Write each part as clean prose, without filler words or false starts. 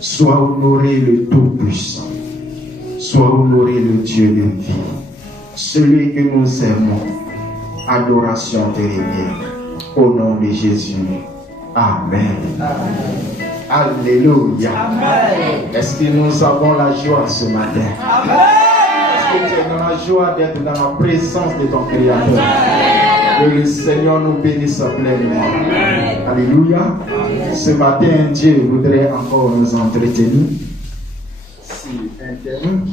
Sois honoré le Tout-Puissant. Sois honoré le Dieu de vie. Celui que nous aimons. Adoration te revient. Au nom de Jésus. Amen. Amen. Alléluia. Amen. Est-ce que nous avons la joie ce matin? Amen. Est-ce que tu es dans la joie d'être dans la présence de ton Créateur? Amen. Que le Seigneur nous bénisse pleinement. Amen. Alléluia. Amen. Ce matin, Dieu voudrait encore nous entretenir. Si interne.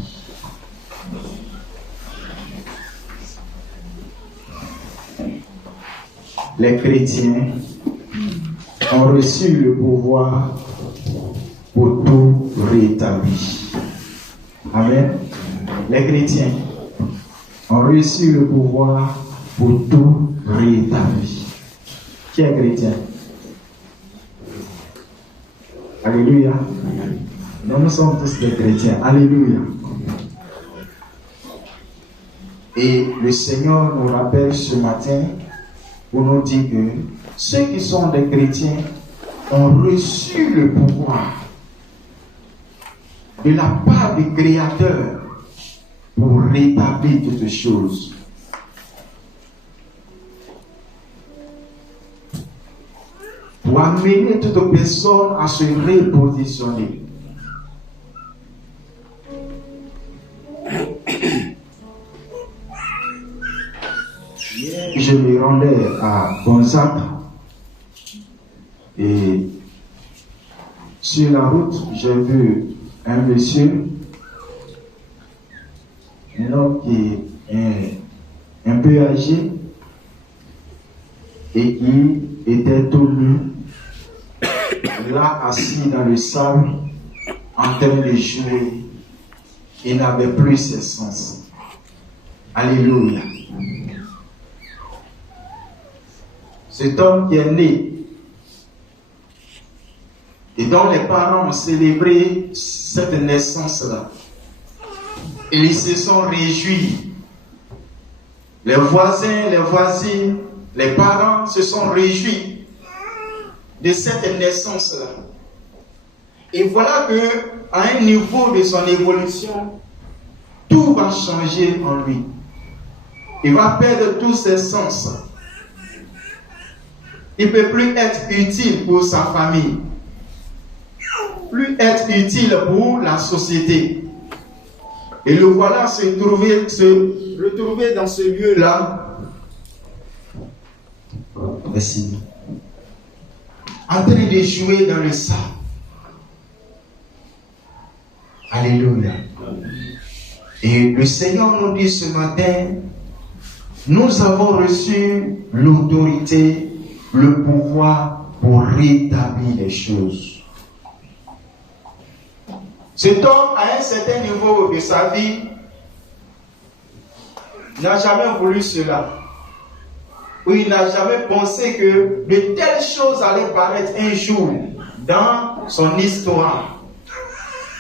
Les chrétiens ont reçu le pouvoir pour tout rétablir. Amen. Les chrétiens ont reçu le pouvoir pour tout rétablir. Qui est chrétien? Alléluia. Nous sommes tous des chrétiens. Alléluia. Et le Seigneur nous rappelle ce matin pour nous dire que ceux qui sont des chrétiens ont reçu le pouvoir de la part du Créateur pour rétablir toutes choses. Pour amener toute personne à se repositionner. Je me rendais à Gonzague et sur la route, j'ai vu un monsieur, un homme qui est un peu âgé et qui était tout nu, là assis dans le sable, en train de jouer. Il n'avait plus ses sens. Alléluia. Cet homme qui est né et dont les parents ont célébré cette naissance-là, et ils se sont réjouis. Les voisins, les voisines, les parents se sont réjouis de cette naissance-là. Et voilà que, à un niveau de son évolution, tout va changer en lui. Il va perdre tous ses sens. Il ne peut plus être utile pour sa famille, plus être utile pour la société. Et le voilà se retrouver dans ce lieu-là. Merci. En train de jouer dans le sable. Alléluia. Et le Seigneur nous dit ce matin, nous avons reçu l'autorité, le pouvoir pour rétablir les choses. Cet homme, à un certain niveau de sa vie, n'a jamais voulu cela. Ou il n'a jamais pensé que de telles choses allaient paraître un jour dans son histoire.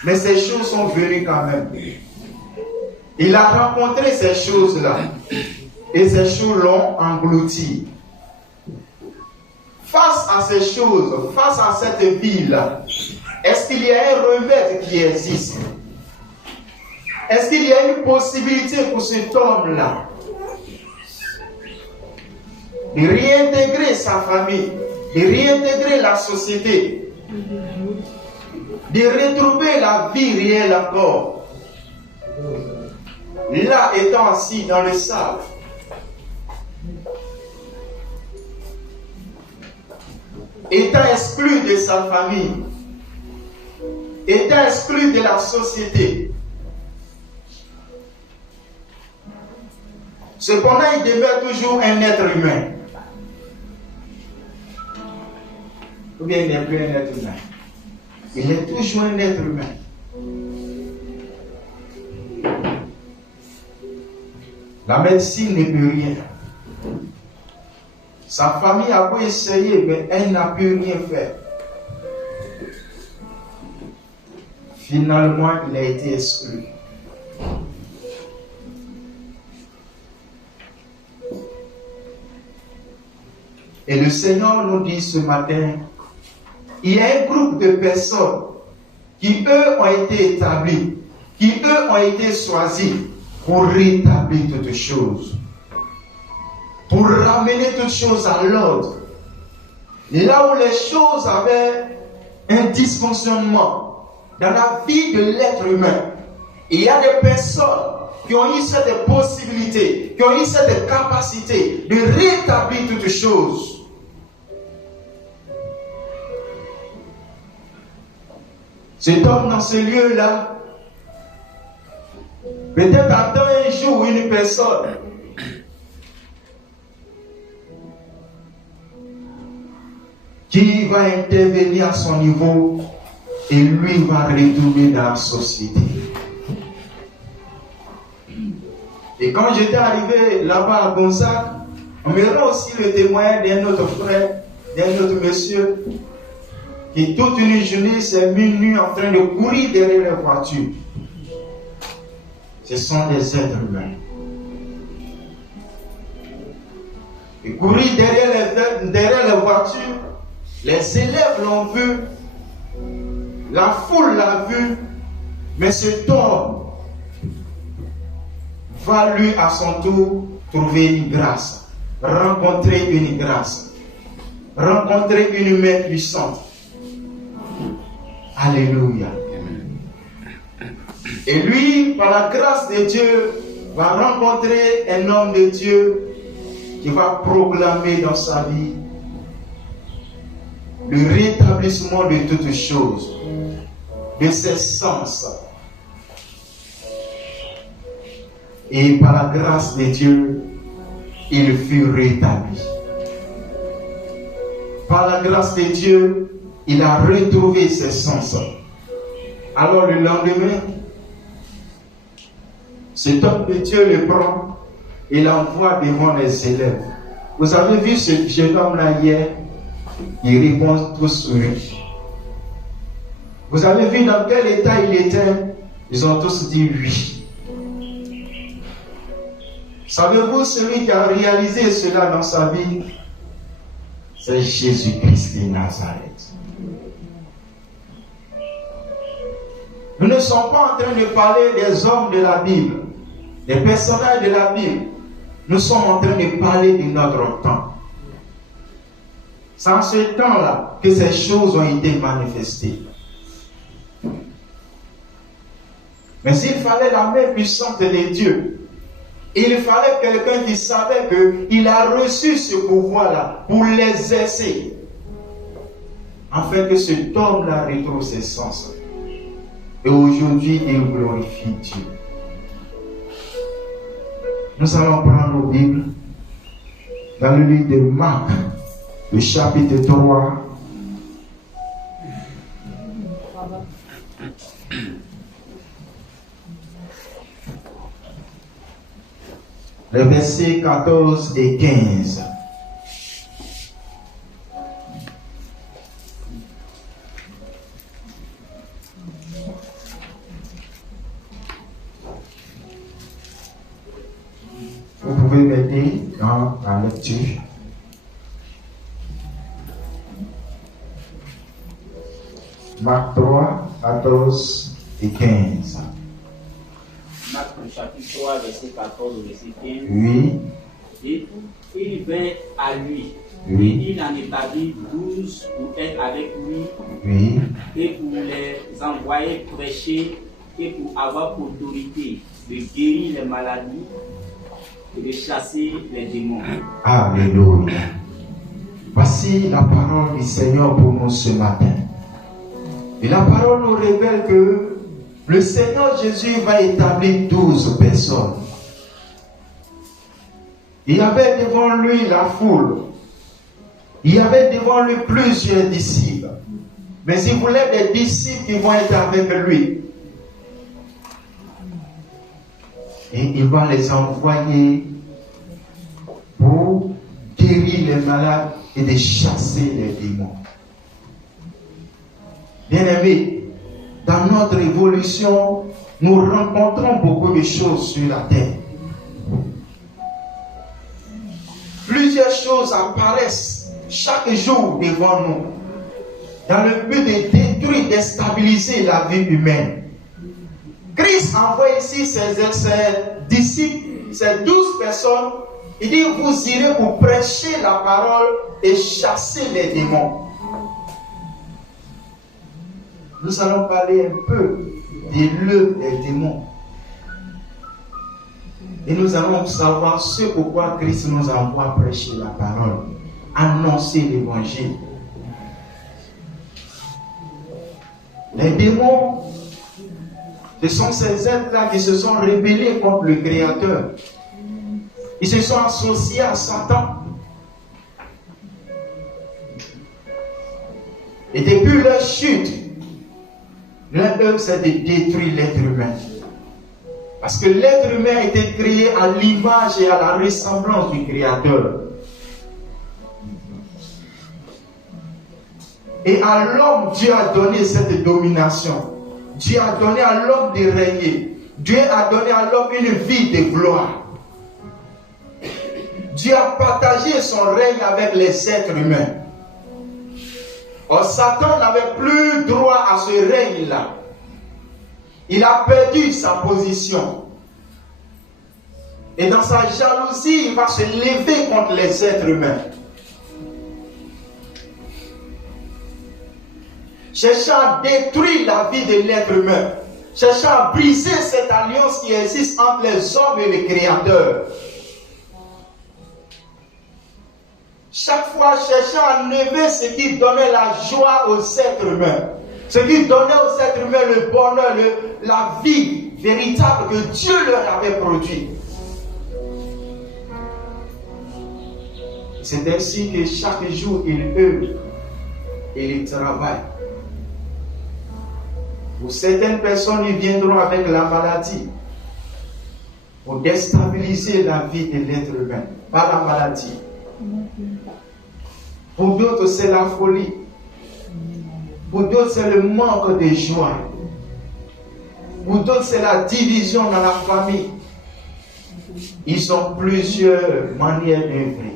Mais ces choses sont venues quand même. Il a rencontré ces choses-là. Et ces choses l'ont englouti. Face à ces choses, face à cette vie-là, est-ce qu'il y a un remède qui existe? Est-ce qu'il y a une possibilité pour cet homme-là de réintégrer sa famille, de réintégrer la société, de retrouver la vie réelle encore? Là, étant assis dans le sable, étant exclu de sa famille, étant exclu de la société. Cependant, il demeure toujours un être humain. Ou bien il n'est plus un être humain. Il est toujours un être humain. La médecine ne peut rien. Sa famille a beau essayer, mais elle n'a pu rien faire. Finalement, il a été exclu. Et le Seigneur nous dit ce matin, il y a un groupe de personnes qui eux ont été établis, qui eux ont été choisis pour rétablir toutes choses, pour ramener toutes choses à l'ordre. Et là où les choses avaient un dysfonctionnement dans la vie de l'être humain, il y a des personnes qui ont eu cette possibilité, qui ont eu cette capacité de rétablir toutes choses. Cet homme dans ce lieu-là, peut-être attend un jour une personne qui va intervenir à son niveau et lui va retourner dans la société. Et quand j'étais arrivé là-bas à Gonzague, on me rend aussi le témoignage d'un autre frère, d'un autre monsieur, qui toute une journée s'est mis nu en train de courir derrière les voitures. Ce sont des êtres humains. Et courir derrière les voitures, les élèves l'ont vu, la foule l'a vu, mais cet homme va lui à son tour trouver une grâce, rencontrer une grâce, rencontrer une main puissante. Alléluia. Et lui, par la grâce de Dieu, va rencontrer un homme de Dieu qui va proclamer dans sa vie le rétablissement de toutes choses, de ses sens. Et par la grâce de Dieu, il fut rétabli. Par la grâce de Dieu, il a retrouvé ses sens. Alors le lendemain, cet homme de Dieu le prend et l'envoie devant les élèves. Vous avez vu ce jeune homme-là hier? Il répond tous oui. Vous avez vu dans quel état il était? Ils ont tous dit oui. Savez-vous celui qui a réalisé cela dans sa vie? C'est Jésus-Christ de Nazareth. Nous ne sommes pas en train de parler des hommes de la Bible, des personnages de la Bible. Nous sommes en train de parler de notre temps. C'est en ce temps-là que ces choses ont été manifestées. Mais il fallait la main puissante de Dieu. Il fallait quelqu'un qui savait qu'il a reçu ce pouvoir-là pour l'exercer. Afin que cet homme-là retrouve ses sens. Et aujourd'hui, il glorifie Dieu. Nous allons prendre nos Bibles dans le livre de Marc, le chapitre 3. Les versets 14 et 15. Vous pouvez m'aider dans la lecture. Marc 3, 14 et 15. Marc chapitre 3, verset 14 au verset 15. Oui. Et il vint à lui. Oui. Et il en établit 12 pour être avec lui. Oui. Et pour les envoyer prêcher et pour avoir autorité de guérir les maladies et de chasser les démons. Alléluia. Voici la parole du Seigneur pour nous ce matin. Et la parole nous révèle que le Seigneur Jésus va établir 12 personnes. Il y avait devant lui la foule. Il y avait devant lui plusieurs disciples. Mais il voulait des disciples qui vont être avec lui. Et il va les envoyer pour guérir les malades et de chasser les démons. Bien-aimés, dans notre évolution, nous rencontrons beaucoup de choses sur la terre. Plusieurs choses apparaissent chaque jour devant nous, dans le but de détruire, déstabiliser briser la vie humaine. Christ envoie ici ses disciples, ces 12 personnes. Il dit, vous irez pour prêcher la parole et chasser les démons. Nous allons parler un peu de l'œuvre des démons. Et nous allons savoir ce pourquoi Christ nous envoie prêcher la parole, annoncer l'évangile. Les démons, ce sont ces êtres-là qui se sont rebellés contre le Créateur. Ils se sont associés à Satan. Et depuis leur chute, leur œuvre c'est de détruire l'être humain. Parce que l'être humain a été créé à l'image et à la ressemblance du Créateur. Et à l'homme, Dieu a donné cette domination. Dieu a donné à l'homme de régner. Dieu a donné à l'homme une vie de gloire. Dieu a partagé son règne avec les êtres humains. Or, Satan n'avait plus droit à ce règne-là. Il a perdu sa position. Et dans sa jalousie, il va se lever contre les êtres humains. Cherchant à détruire la vie de l'être humain. Cherchant à briser cette alliance qui existe entre les hommes et le Créateur. Chaque fois cherchant à enlever ce qui donnait la joie aux êtres humains. Ce qui donnait aux êtres humains le bonheur, la vie véritable que Dieu leur avait produit. C'est ainsi que chaque jour ils œuvrent et ils travaillent. Pour certaines personnes, ils viendront avec la maladie pour déstabiliser la vie de l'être humain, pas la maladie. Pour d'autres, c'est la folie. Pour d'autres, c'est le manque de joie. Pour d'autres, c'est la division dans la famille. Ils ont plusieurs manières d'œuvrer.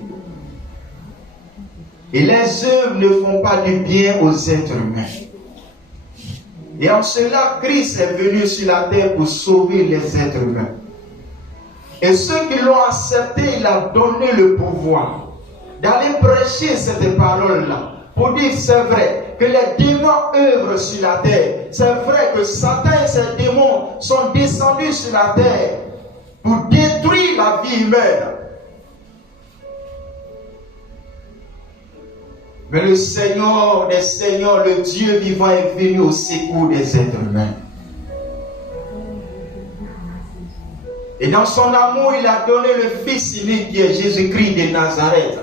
Et les œuvres ne font pas du bien aux êtres humains. Et en cela, Christ est venu sur la terre pour sauver les êtres humains. Et ceux qui l'ont accepté, il a donné le pouvoir d'aller prêcher cette parole-là. Pour dire, c'est vrai que les démons œuvrent sur la terre. C'est vrai que Satan et ses démons sont descendus sur la terre pour détruire la vie humaine. Mais le Seigneur des Seigneurs, le Dieu vivant, est venu au secours des êtres humains. Et dans son amour, il a donné le Fils unique qui est Jésus-Christ de Nazareth.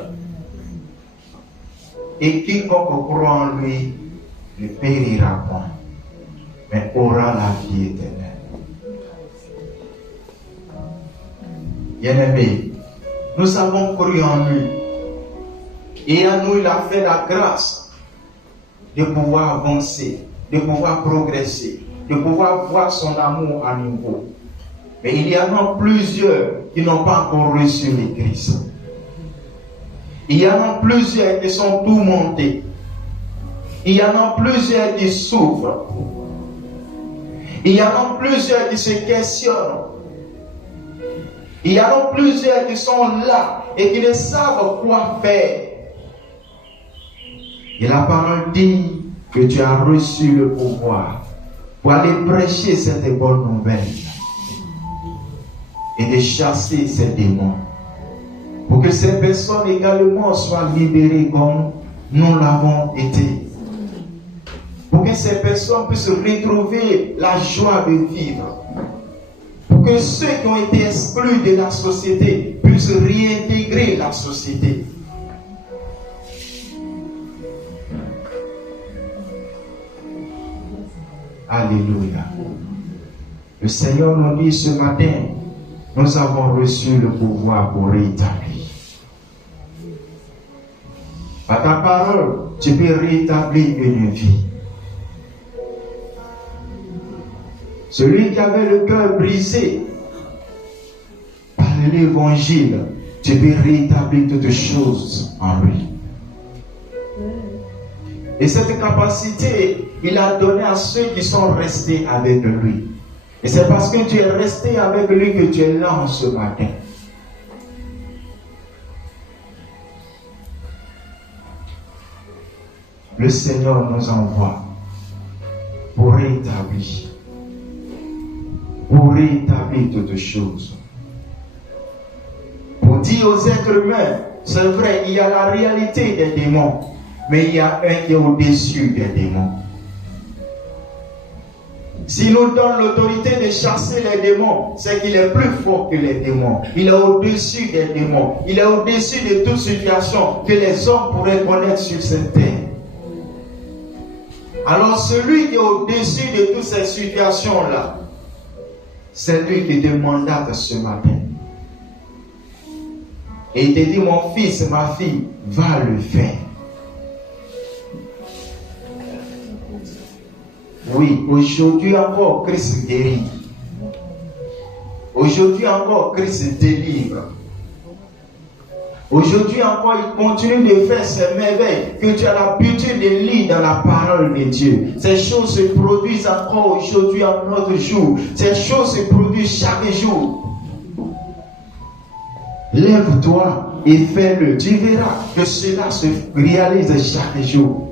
Et quiconque croit en lui ne périra point, mais aura la vie éternelle. Bien-aimés, nous avons cru en lui. Et à nous, il a fait la grâce de pouvoir avancer, de pouvoir progresser, de pouvoir voir son amour à nouveau. Mais il y en a plusieurs qui n'ont pas encore reçu le Christ. Il y en a plusieurs qui sont tourmentés. Il y en a plusieurs qui souffrent. Il y en a plusieurs qui se questionnent. Il y en a plusieurs qui sont là et qui ne savent quoi faire. Et la parole dit que tu as reçu le pouvoir pour aller prêcher cette bonne nouvelle et de chasser ces démons. Pour que ces personnes également soient libérées comme nous l'avons été. Pour que ces personnes puissent retrouver la joie de vivre. Pour que ceux qui ont été exclus de la société puissent réintégrer la société. Alléluia. Le Seigneur nous dit ce matin, nous avons reçu le pouvoir pour rétablir. Par ta parole, tu peux rétablir une vie. Celui qui avait le cœur brisé par l'évangile, tu peux rétablir toutes choses en lui. Et cette capacité il a donné à ceux qui sont restés avec lui. Et c'est parce que tu es resté avec lui que tu es là en ce matin. Le Seigneur nous envoie pour rétablir toutes choses. Pour dire aux êtres humains, c'est vrai, il y a la réalité des démons, mais il y a un qui est au-dessus des démons. S'il nous donne l'autorité de chasser les démons, c'est qu'il est plus fort que les démons. Il est au-dessus des démons. Il est au-dessus de toute situation que les hommes pourraient connaître sur cette terre. Alors celui qui est au-dessus de toutes ces situations-là, c'est lui qui te mandate ce matin. Et il te dit, mon fils, ma fille, va le faire. Oui, aujourd'hui encore, Christ guérit. Aujourd'hui encore, Christ délivre. Aujourd'hui encore, il continue de faire ces merveilles que tu as l'habitude de lire dans la parole de Dieu. Ces choses se produisent encore aujourd'hui en notre jour. Ces choses se produisent chaque jour. Lève-toi et fais-le. Tu verras que cela se réalise chaque jour.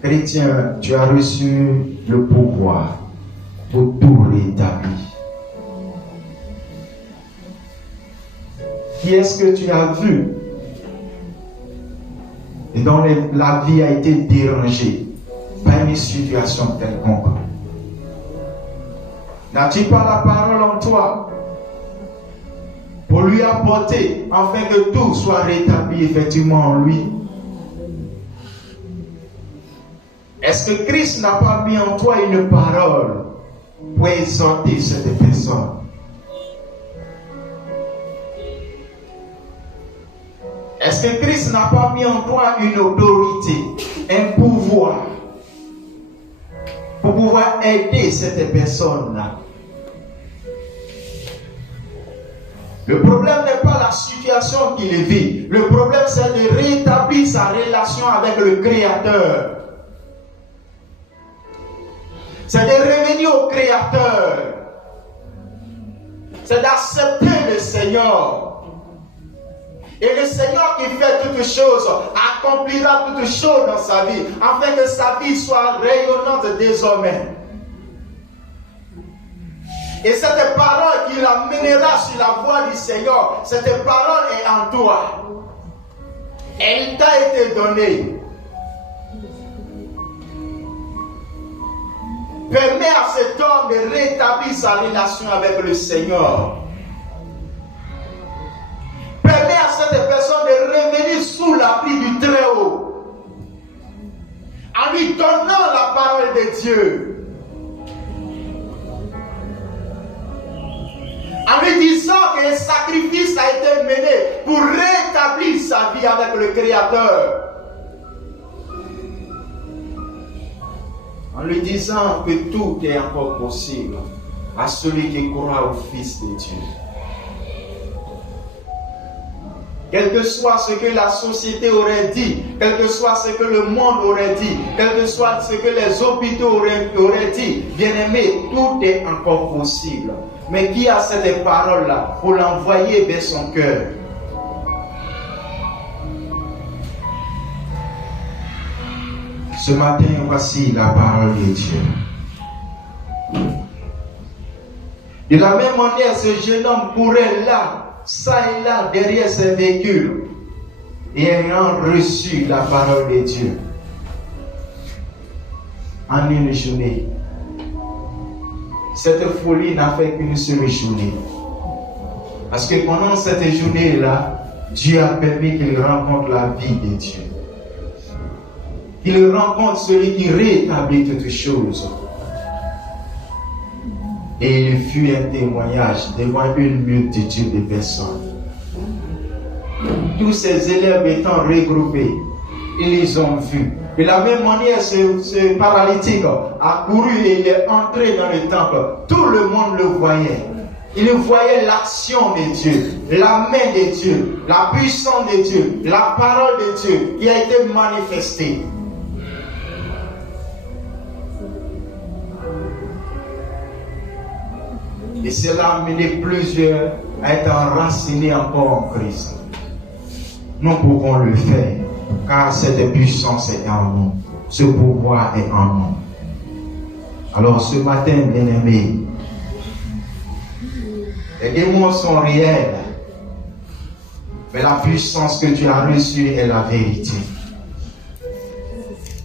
Chrétien, tu as reçu le pouvoir pour tout rétablir. Qui est-ce que tu as vu et dont la vie a été dérangée par une situation quelconque? N'as-tu pas la parole en toi pour lui apporter afin que tout soit rétabli effectivement en lui? Est-ce que Christ n'a pas mis en toi une parole pour exhorter cette personne? Est-ce que Christ n'a pas mis en toi une autorité, un pouvoir pour pouvoir aider cette personne-là? Le problème n'est pas la situation qu'il vit. Le problème, c'est de rétablir sa relation avec le Créateur. C'est de revenir au Créateur. C'est d'accepter le Seigneur. Et le Seigneur qui fait toutes choses accomplira toutes choses dans sa vie, afin que sa vie soit rayonnante désormais. Et cette parole qui l'amènera sur la voie du Seigneur, cette parole est en toi. Elle t'a été donnée. Permets à cet homme de rétablir sa relation avec le Seigneur. Permets à cette personne de revenir sous l'abri du Très-Haut, en lui donnant la parole de Dieu, en lui disant que le sacrifice a été mené pour rétablir sa vie avec le Créateur, en lui disant que tout est encore possible à celui qui croit au Fils de Dieu. Quel que soit ce que la société aurait dit, quel que soit ce que le monde aurait dit, quel que soit ce que les hôpitaux auraient dit, bien-aimé, tout est encore possible. Mais qui a cette parole-là pour l'envoyer vers son cœur? Ce matin, voici la parole de Dieu. De la même manière, ce jeune homme courait là, ça et là, derrière ses véhicules, et ayant reçu la parole de Dieu en une journée. Cette folie n'a fait qu'une seule journée. Parce que pendant cette journée-là, Dieu a permis qu'il rencontre la vie de Dieu. Qu'il rencontre celui qui rétablit toutes choses. Et il fut un témoignage devant une multitude de personnes. Tous ces élèves étant regroupés, ils les ont vus. De la même manière, ce paralytique a couru et il est entré dans le temple. Tout le monde le voyait. Il voyait l'action de Dieu, la main de Dieu, la puissance de Dieu, la parole de Dieu qui a été manifestée. Et cela a amené plusieurs à être enracinés encore en Christ. Nous pouvons le faire, car cette puissance est en nous, ce pouvoir est en nous. Alors ce matin, bien-aimés, les démons sont réels, mais la puissance que tu as reçue est la vérité.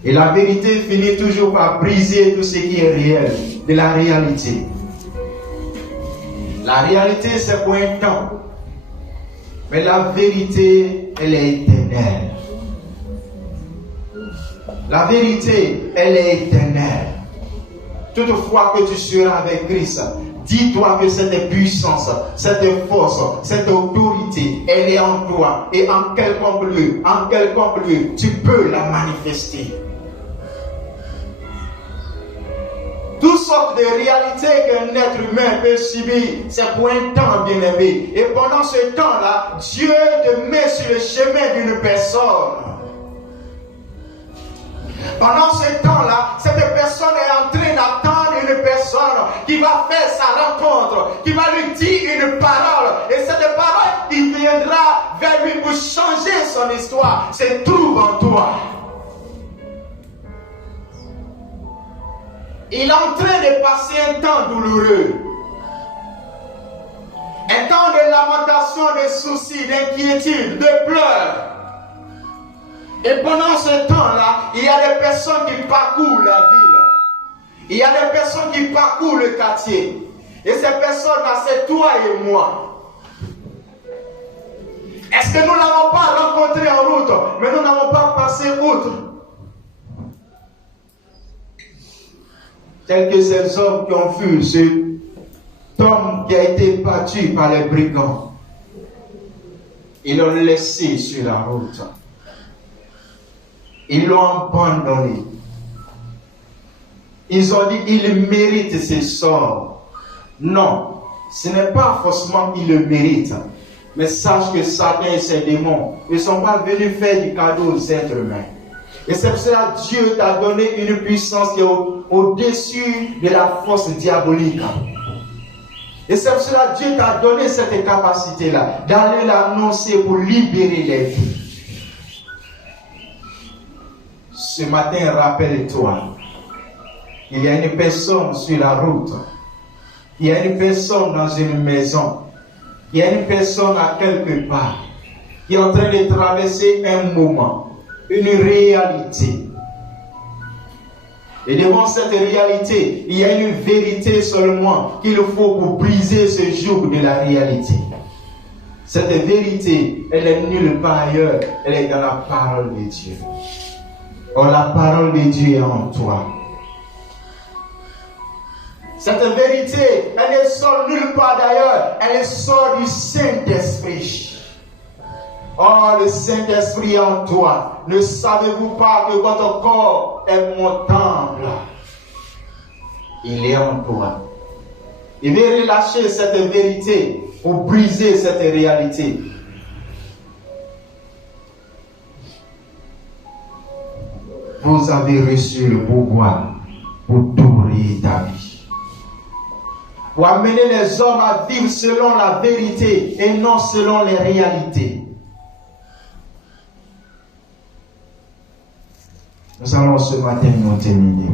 Et la vérité finit toujours par briser tout ce qui est réel, de la réalité. La réalité, c'est pour un temps. Mais la vérité, elle est éternelle. La vérité, elle est éternelle. Toutefois que tu seras avec Christ, dis-toi que cette puissance, cette force, cette autorité, elle est en toi. Et en quelconque lieu, tu peux la manifester. Toutes sortes de réalités qu'un être humain peut subir, c'est pour un temps, bien-aimé. Et pendant ce temps-là, Dieu te met sur le chemin d'une personne. Pendant ce temps-là, cette personne est en train d'attendre une personne qui va faire sa rencontre, qui va lui dire une parole. Et cette parole qui viendra vers lui pour changer son histoire se trouve en toi. Il est en train de passer un temps douloureux. Un temps de lamentation, de soucis, d'inquiétude, de pleurs. Et pendant ce temps-là, il y a des personnes qui parcourent la ville. Il y a des personnes qui parcourent le quartier. Et ces personnes-là, c'est toi et moi. Est-ce que nous ne l'avons pas rencontré en route, mais nous n'avons pas passé outre? Tels que ces hommes qui ont vu cet homme qui a été battu par les brigands. Ils l'ont laissé sur la route. Ils l'ont abandonné. Ils ont dit, il mérite ce sort. Non, ce n'est pas forcément qu'il le mérite. Mais sache que Satan et ses démons ne sont pas venus faire du cadeau aux êtres humains. Et c'est pour cela que Dieu t'a donné une puissance qui est au-dessus de la force diabolique. Et c'est pour cela que Dieu t'a donné cette capacité-là, d'aller l'annoncer pour libérer les vies. Ce matin, rappelle-toi, il y a une personne sur la route, il y a une personne dans une maison, il y a une personne à quelque part qui est en train de traverser un moment. Une réalité. Et devant cette réalité, il y a une vérité seulement qu'il faut pour briser ce joug de la réalité. Cette vérité, elle est nulle part ailleurs, elle est dans la parole de Dieu. Or, la parole de Dieu est en toi. Cette vérité, elle ne sort nulle part d'ailleurs, elle sort du Saint-Esprit. Oh, le Saint-Esprit en toi. Ne savez-vous pas que votre corps est mon temple? Il est en toi. Il veut relâcher cette vérité pour briser cette réalité. Vous avez reçu le pouvoir pour tout rétablir. Pour amener les hommes à vivre selon la vérité et non selon les réalités. Nous allons ce matin nous terminer.